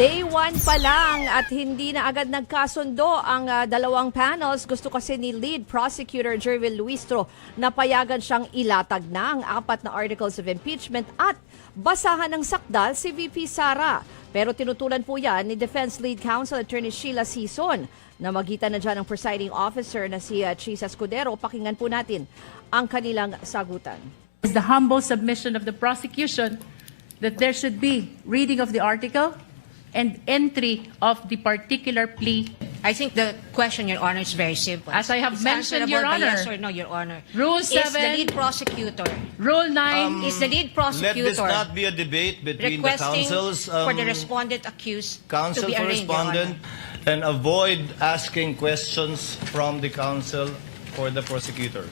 Day 1 pa lang at hindi na agad nagkasundo ang dalawang panels. Gusto kasi ni lead prosecutor Jervil Luistro na payagan siyang ilatag na ang 4 na articles of impeachment at basahan ng sakdal si VP Sara. Pero tinutulan po yan ni Defense Lead Counsel Attorney Sheila Sison. Namagitan na dyan ang presiding officer na si Chis Escudero. Pakinggan po natin ang kanilang sagutan. It's the humble submission of the prosecution that there should be reading of the article and entry of the particular plea. I think the question, Your Honor, is very simple. As I have It's mentioned, answerable Your by Honor. Yes or no, Your Honor. Rule Is the 7, lead prosecutor, Rule 9, is the lead Let prosecutor this not be a debate between the requesting councils. for the respondent accused to Counsel be for arraigned, Your respondent, Honor? and avoid asking questions from the counsel for the prosecutor.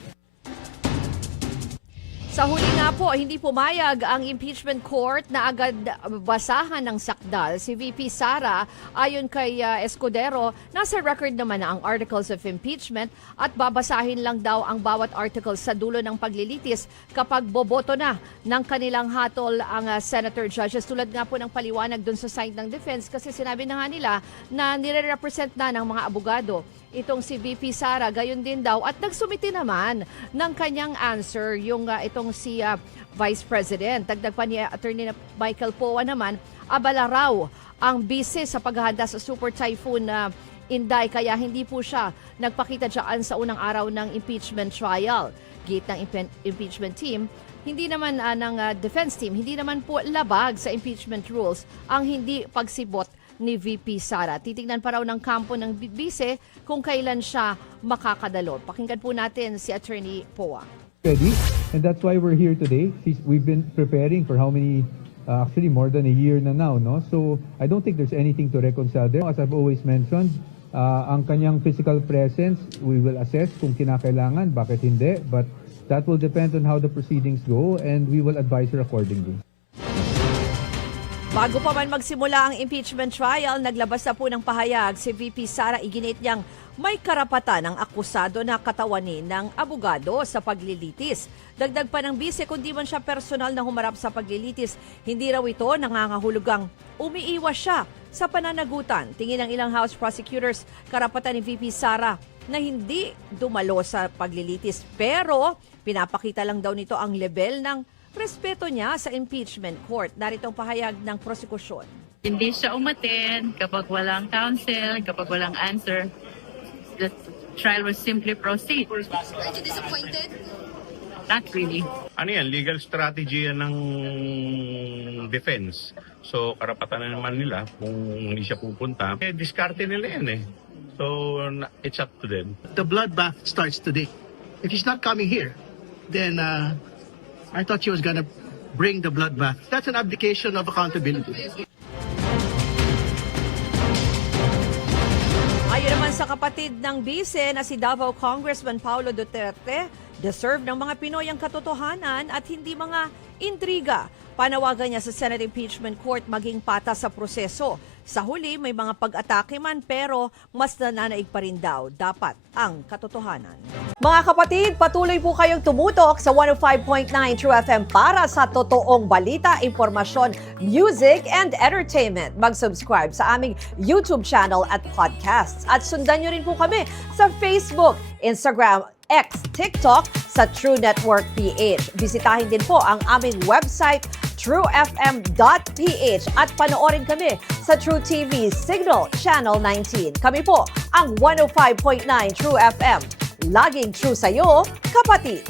Sa huli nga po, hindi pumayag ang impeachment court na agad basahan ng sakdal si VP Sara. Ayon kay Escudero, nasa record naman na ang articles of impeachment at babasahin lang daw ang bawat article sa dulo ng paglilitis kapag boboto na ng kanilang hatol ang senator judges. Tulad nga po ng paliwanag dun sa side ng defense kasi sinabi na nga nila na nire-represent na ng mga abogado itong si VP Sara, gayon din daw. At nagsumiti naman ng kanyang answer yung itong si Vice President. Dagdag pa ni Attorney Michael Poa naman, abala raw ang bise sa paghahanda sa Super Typhoon Inday kaya hindi po siya nagpakita dyan sa unang araw ng impeachment trial. Gate ng impeachment team, hindi naman ng defense team, hindi naman po labag sa impeachment rules ang hindi pagsibot ni VP Sara. Titingnan pa raw ng kampo ng bise kung kailan siya makakadalo. Pakinggan po natin si Attorney Poa. Ready, and that's why we're here today. We've been preparing for how many, actually more than a year na now, no? So I don't think there's anything to reconcile there. As I've always mentioned, ang kanyang physical presence, we will assess kung kinakailangan, bakit hindi, but that will depend on how the proceedings go and we will advise her accordingly. Bago pa man magsimula ang impeachment trial, naglabas na po ng pahayag si VP Sara. Iginit niyang may karapatan ang akusado na katawanin ng abogado sa paglilitis. Dagdag pa ng bise, kundi man siya personal na humarap sa paglilitis, hindi raw ito nangangahulugang umiiwas siya sa pananagutan. Tingin ng ilang House prosecutors, karapatan ni VP Sara na hindi dumalo sa paglilitis. Pero pinapakita lang daw nito ang level ng respeto niya sa impeachment court. Narito ang pahayag ng prosekusyon. hindi siya umattend kapag walang counsel, kapag walang answer. The trial will simply proceed. Are you disappointed? Not really. Ano yan, legal strategy yan ng defense. So, karapatan na naman nila kung hindi siya pupunta. Diskarte nila yan eh. So, it's up to them. The bloodbath starts today. If she's not coming here, then I thought she was gonna bring the bloodbath. That's an abdication of accountability. Ayon naman sa kapatid ng bise na si Davao Congressman Paulo Duterte, deserve ng mga Pinoy ang katotohanan at hindi mga intriga. Panawagan niya sa Senate Impeachment Court maging patas sa proseso. Sa huli, may mga pag-atake man pero mas nananaig pa rin daw dapat ang katotohanan. Mga kapatid, patuloy po kayong tumutok sa 105.9 True FM para sa totoong balita, impormasyon, music, and entertainment. Mag-subscribe sa aming YouTube channel at podcasts. At sundan nyo rin po kami sa Facebook, Instagram, X, TikTok sa True Network PH. Bisitahin din po ang aming website truefm.ph at panoorin kami sa True TV Signal Channel 19. Kami po ang 105.9 True FM. Laging true sa'yo, kapatid.